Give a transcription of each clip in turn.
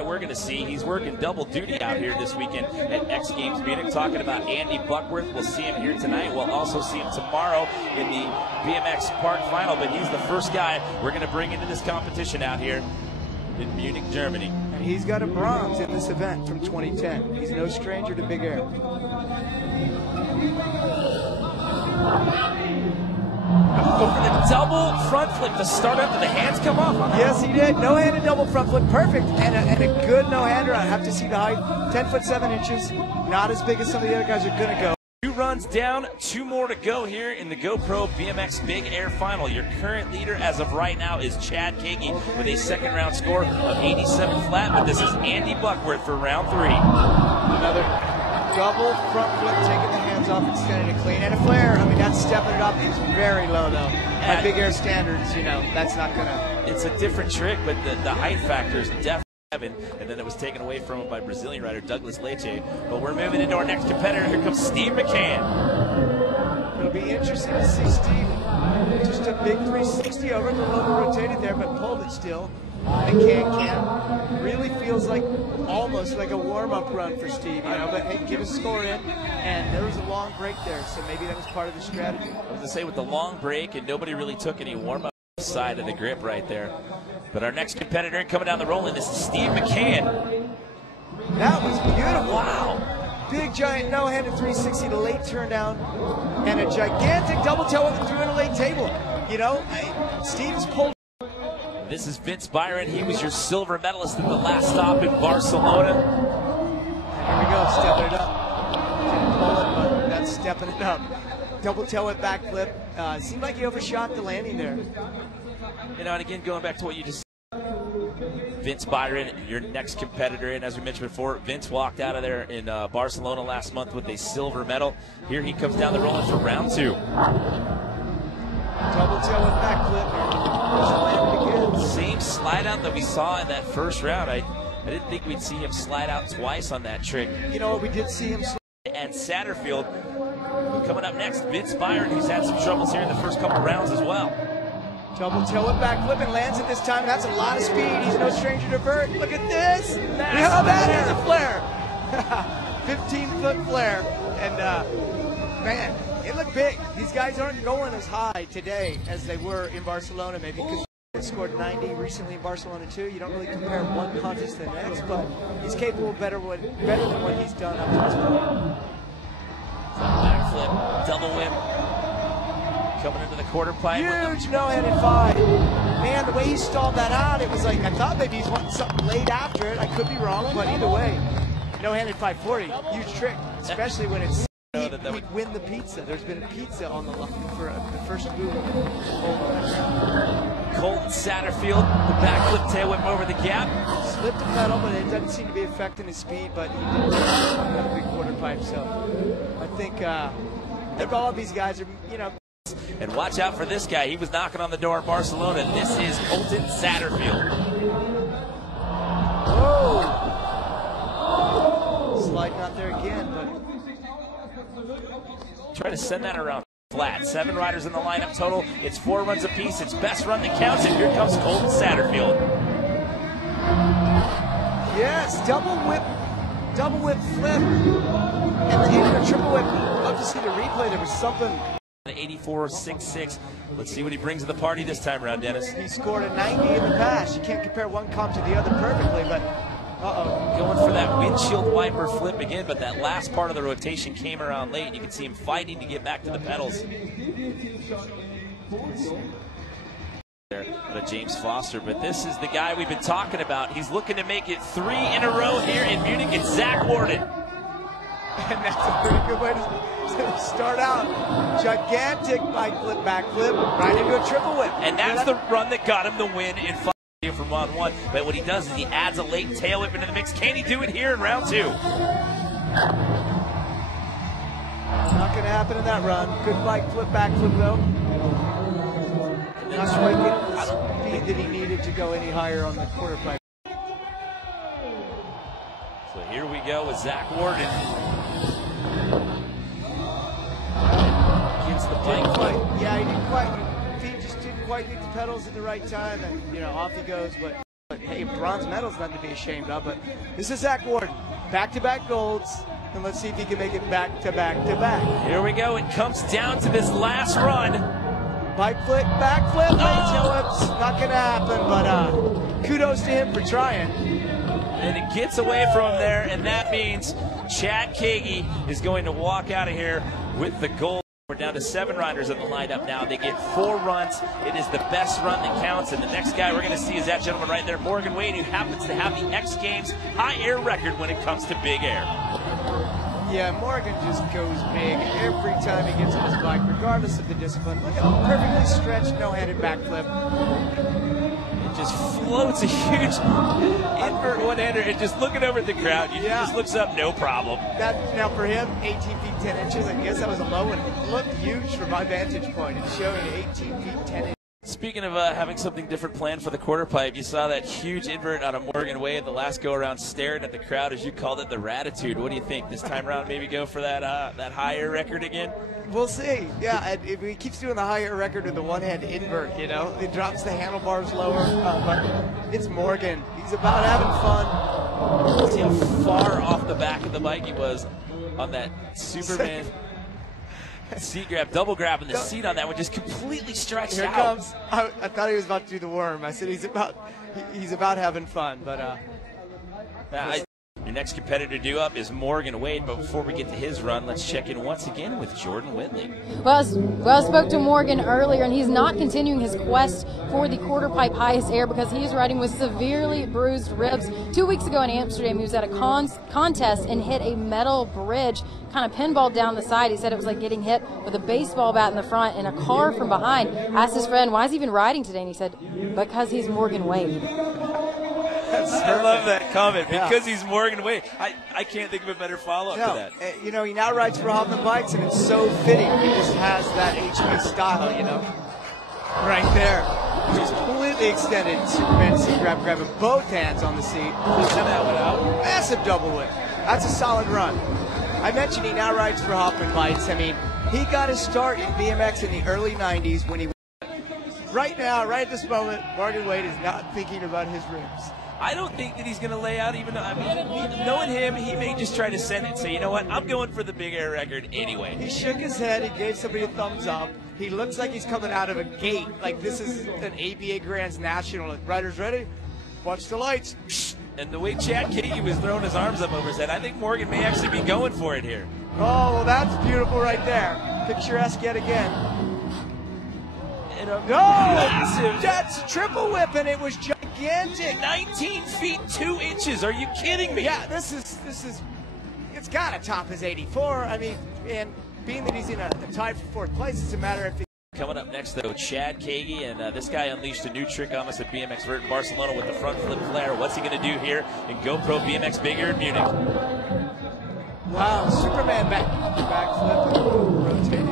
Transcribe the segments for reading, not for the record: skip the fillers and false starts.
We're going to see. He's working double duty out here this weekend at X Games Munich. Talking about Andy Buckworth. We'll see him here tonight. We'll also see him tomorrow in the BMX Park Final. But he's the first guy we're going to bring into this competition out here in Munich, Germany. And he's got a bronze in this event from 2010. He's no stranger to big air. Over the double front flip to start up. Did the hands come off on that? Yes, he did. No-handed double front flip. Perfect. And a good no-hander. I have to see the height. 10 foot 7 inches. Not as big as some of the other guys are going to go. 2 runs down, 2 more to go here in the GoPro BMX Big Air Final. Your current leader as of right now is Chad Kagy with a second round score of 87 flat. But this is Andy Buckworth for round 3. Another double front flip, taking the hands off, extending it clean, and a flare. I mean, that's stepping it up. It's very low, though. By big air standards, you know, that's not going to... It's a different trick, but the height factor is definitely heaven, and then it was taken away from him by Brazilian rider Douglas Leite. But we're moving into our next competitor. Here comes Steve McCann. It'll be interesting to see Steve. Just a big 360 over, a little rotated there, but pulled it still. McCann really feels like almost like a warm-up run for Steve, you know, but hey, get a score in, and there was a long break there, so maybe that was part of the strategy. I was going to say, with the long break, and nobody really took any warm-up side of the grip right there. But our next competitor coming down the rolling, this is Steve McCann. That was beautiful. Wow. Big, giant, no-handed 360 to late turn down, and a gigantic double tail whip through in a late table. You know, Steve's pulled. This is Vince Byron. He was your silver medalist at the last stop in Barcelona. Here we go, stepping it up. Didn't pull it, but that's stepping it up. Double tail whip backflip. Seemed like he overshot the landing there. You know, and again, going back to what you just said, Vince Byron, your next competitor, and as we mentioned before, Vince walked out of there in Barcelona last month with a silver medal. Here he comes down the rolling for round 2. Double tail whip backflip. Same slide out that we saw in that first round. I didn't think we'd see him slide out twice on that trick. You know what, we did see him slide. And Satterfield coming up next, Vince Byron, who's had some troubles here in the first couple rounds as well. Double tail whip backflip and lands it this time. That's a lot of speed. He's no stranger to vert. Look at this. Now that is a flare. 15-foot flare. And, man, it looked big. These guys aren't going as high today as they were in Barcelona, maybe because he scored 90 recently in Barcelona too. You don't really compare one contest to the next, but he's capable better than what he's done up to this point. Backflip, double whip, coming into the quarter pipe. Huge no-handed 5. Man, the way he stalled that out, it was like, I thought maybe he's wanting something late after it. I could be wrong, but either way, no-handed 540, huge trick, especially when it's he'd win the pizza. There's been a pizza on the line for the first move. Colton Satterfield, the backflip tail whip over the gap. Slipped a pedal, but it doesn't seem to be affecting his speed, but he did a big quarter pipe, so I think all of these guys are, you know. And watch out for this guy. He was knocking on the door in Barcelona. This is Colton Satterfield. Whoa! Sliding out there again, but try to send that around flat. 7 riders in the lineup total. It's 4 runs apiece. It's best run that counts, and here comes Colton Satterfield. Yes, double whip flip, and even a triple whip. I'd love to see the replay. There was something. 84.66. Let's see what he brings to the party this time around, Dennis. He scored a 90 in the past. You can't compare one comp to the other perfectly, but going for that windshield wiper flip again, but that last part of the rotation came around late. You can see him fighting to get back to the pedals. But James Foster, but this is the guy we've been talking about. He's looking to make it 3 in a row here in Munich. It's Zack Warden. And that's a pretty good way to start out. Gigantic bike flip, backflip, right into a triple whip. And that's the run that got him the win in from round 1. But what he does is he adds a late tail whip into the mix. Can he do it here in round 2? Not going to happen in that run. Good bike flip, backflip though. Not quite getting the speed that he needed to go any higher on the quarter pipe. So here we go with Zack Warden. Gets the bike flip. Yeah, he didn't quite. Feet just didn't quite hit the pedals at the right time, and you know, off he goes. But But hey, bronze medal's nothing to be ashamed of. But this is Zack Warden, back-to-back golds, and let's see if he can make it back-to-back-to-back. Here we go. It comes down to this last run. Bike flick, backflip, tail whips, not gonna happen. But kudos to him for trying. And it gets away from him there, and that means Chad Kagy is going to walk out of here with the gold. We're down to 7 riders in the lineup now. They get 4 runs. It is the best run that counts. And the next guy we're going to see is that gentleman right there, Morgan Wade, who happens to have the X Games high air record when it comes to big air. Yeah, Morgan just goes big every time he gets on his bike, regardless of the discipline. Look at him, perfectly stretched, no-handed backflip. It just floats a huge invert one-hander and just looking over at the crowd. He just looks up, no problem. Now for him, 18 feet 10 inches, I guess that was a low one. It looked huge from my vantage point. It's showing 18 feet 10 inches. Speaking of having something different planned for the quarter pipe, you saw that huge invert out of Morgan Wade the last go-around, staring at the crowd, as you called it, the ratitude. What do you think? This time around, maybe go for that higher record again? We'll see. Yeah, and if he keeps doing the higher record with the one-hand invert, you know, it drops the handlebars lower. But it's Morgan. He's about having fun. See how far off the back of the bike he was on that Superman seat grab, double grab, and the seat on that one just completely stretched out. Here comes. I thought he was about to do the worm. I said he's about having fun, but your next competitor due up is Morgan Wade, but before we get to his run, let's check in once again with Jordan Whitley. Well, I spoke to Morgan earlier, and he's not continuing his quest for the quarter pipe highest air because he's riding with severely bruised ribs. 2 weeks ago in Amsterdam, he was at a contest and hit a metal bridge, kind of pinballed down the side. He said it was like getting hit with a baseball bat in the front and a car from behind. Asked his friend, why is he even riding today? And he said, because he's Morgan Wade. I love that comment, because he's Morgan Wade. I can't think of a better follow-up to that. You know, he now rides for Hoffman Bikes, and it's so fitting. He just has that HP style, you know, right there. Just completely extended Superman seat grab, grabbing both hands on the seat. That one out. Massive double whip. That's a solid run. I mentioned he now rides for Hoffman Bikes. I mean, he got his start in BMX in the early 90s when he right now, right at this moment, Morgan Wade is not thinking about his ribs. I don't think that he's going to lay out even, I mean, knowing him, he may just try to send it and say, you know what, I'm going for the big air record anyway. He shook his head, he gave somebody a thumbs up. He looks like he's coming out of a gate, like this is an ABA Grands National. Riders ready? Watch the lights. And the way Chad Kagy was throwing his arms up over his head, I think Morgan may actually be going for it here. Oh, well, that's beautiful right there. Picturesque yet again. Massive. That's triple whip, and it was gigantic. 19 feet 2 inches. Are you kidding me? Yeah, this is. It's got to top his 84. I mean, and being that he's in a tie for 4th place, it's a matter of. Coming up next, though, Chad Kagy, and this guy unleashed a new trick on us at BMX Vert in Barcelona with the front flip flare. What's he going to do here in GoPro BMX Big Air in Munich? Wow, Superman backflip, rotated.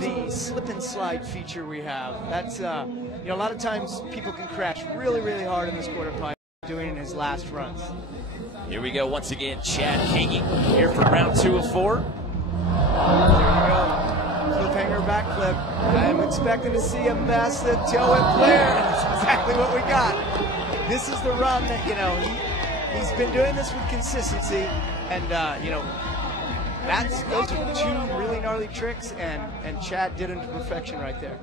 The slip and slide feature we have. That's, you know, a lot of times people can crash really, really hard in this quarter pipe doing it in his last runs. Here we go once again, Chad Kagy here for round 2 of 4. There you go. Cliffhanger backflip. I'm expecting to see a massive tail whip flare. That's exactly what we got. This is the run that, you know, he's been doing this with consistency, and you know, those are 2 really gnarly tricks, and Chad did it to perfection right there.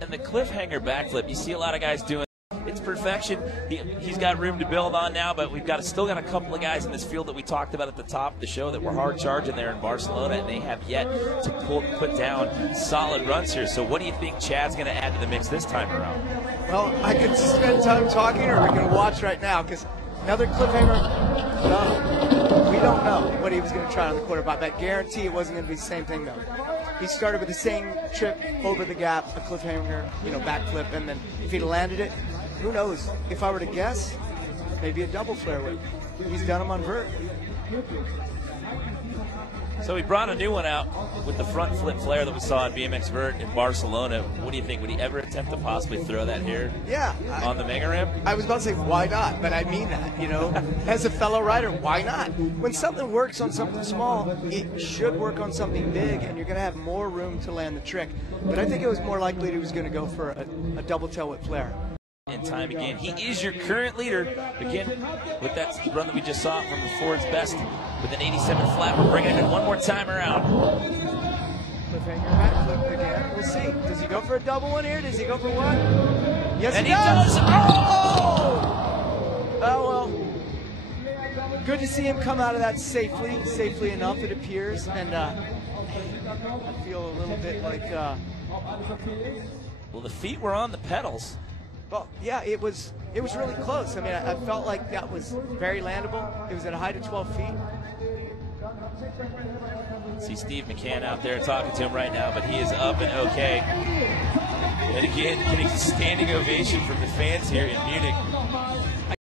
And the cliffhanger backflip, you see a lot of guys doing. It's perfection. He's got room to build on now, but we've still got a couple of guys in this field that we talked about at the top of the show that were hard charging there in Barcelona, and they have yet to put down solid runs here. So what do you think Chad's going to add to the mix this time around? Well, I could spend time talking, or we're going to watch right now, because another cliffhanger, no, we don't know what he was going to try on the quarter pipe. I guarantee it wasn't going to be the same thing, though. He started with the same trip over the gap, a cliffhanger, you know, backflip, and then if he'd landed it, who knows? If I were to guess, maybe a double flare whip. He's done them on vert. So he brought a new one out with the front flip flare that we saw in BMX Vert in Barcelona. What do you think? Would he ever attempt to possibly throw that here? Yeah. On the mega ramp? I was about to say, why not? But I mean that, you know. As a fellow rider, why not? When something works on something small, it should work on something big, and you're going to have more room to land the trick. But I think it was more likely he was going to go for a double tail whip flare. in time again. He is your current leader. Again, with that run that we just saw from the Ford's best with an 87 flat. We're bringing it in one more time around. Cliffhanger backflip again. We'll see. Does he go for a double one here? Does he go for one? Yes, and he does. Oh! Oh, well. Good to see him come out of that safely enough, it appears. And I feel a little bit like... well, the feet were on the pedals. Well, yeah, it was really close. I mean, I felt like that was very landable. It was at a height of 12 feet. See Steve McCann out there talking to him right now, but he is up and okay. And again, getting a standing ovation from the fans here in Munich.